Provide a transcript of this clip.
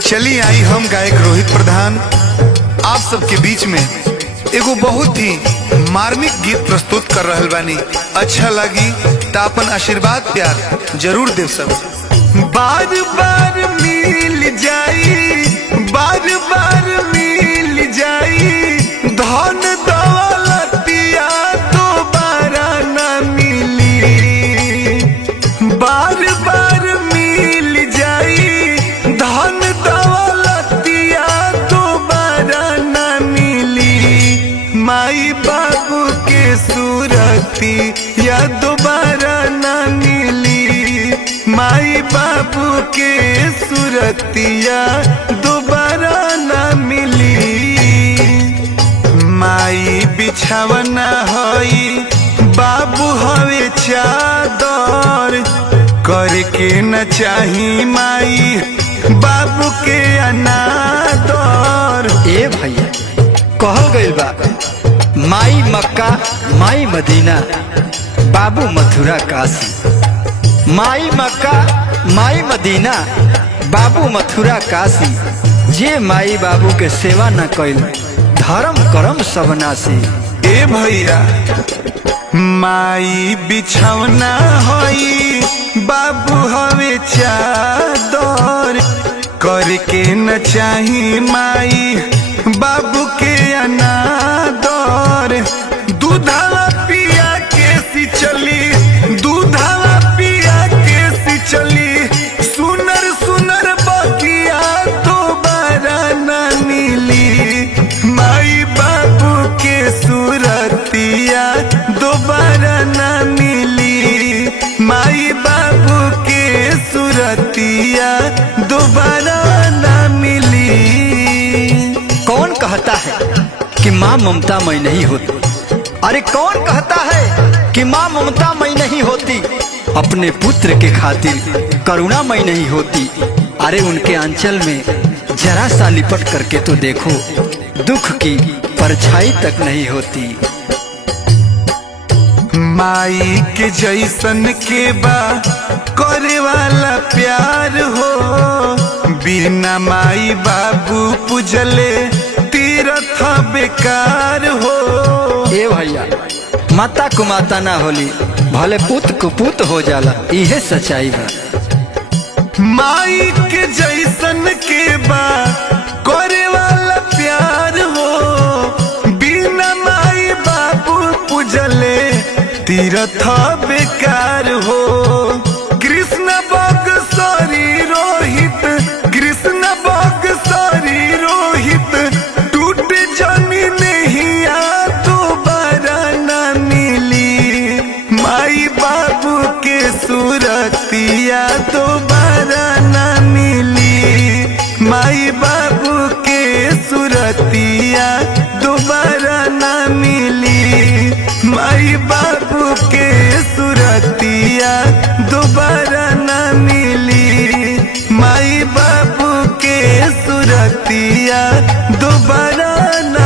चली आई हम गायक रोहित प्रधान आप सबके बीच में एगो बहुत ही मार्मिक गीत प्रस्तुत कर रहल बानी। अच्छा लगी तो अपन आशीर्वाद प्यार जरूर देव सब। बार बार मिल जाई, बार बार मिल जाई, धन दौलतिया दोबारा न मिली। बार बार मिल जाई, धन दौलतिया दोबारा न मिली। माई बाबू के सूरती या दोबारा न मिली। माई बाबू के सूरतिया दोबारा न मिली। माई बिछावना हई, बाबू हवे चादर, करके न चाही माई बाबू के अनादर। ए भैया कहल गइल बा, माई मक्का माई मदीना बाबू मथुरा काशी। माई मक्का माई मदीना बाबू मथुरा काशी। जे माई बाबू के सेवा न कइल धर्म करम सब नासी। ए भैया माई बिछौना हई, बाबू हवे चादर, करके न चाही माई बाबू के अनादर। दूधवा पिया के सिचली, दूधवा पिया के सिचली, सुनर सुनर बकिया दोबारा न मिली। माई बाबू के सूरतिया दोबारा न मिली। माई बाबू के सूरतिया दोबारा न मिली। कौन कहता है कि माँ ममतामय नहीं होती? अरे कौन कहता है कि माँ ममतामय नहीं होती? अपने पुत्र के खातिर करुणामय नहीं होती? अरे उनके आंचल में जरा सा लिपट करके तो देखो, दुख की परछाई तक नहीं होती। माई के जैसन के बा करे वाला प्यार हो, बिना माई बाबू पूजले तीर्थ बेकार हो। ए भैया माता को माता ना होली, भले पुत को पुत हो जाला, इहे सच्चाई बा। माई के जैसन के बा करे वाला प्यार हो, बिना माई बाबू पूजले तीर्थ बेकार हो। कृष्ण बक्सरी रोहित, कृष्ण बक्सरी रोहित, टूट जमी नहीं आ दोबारा न मिली। माई बाबू के सूरतिया दोबारा न मिली। माई बाबू के सूरतिया दोबारा न मिली। माई बाबू के सूरतिया दोबारा न मिली। माई बाबू के सूरतिया दोबारा न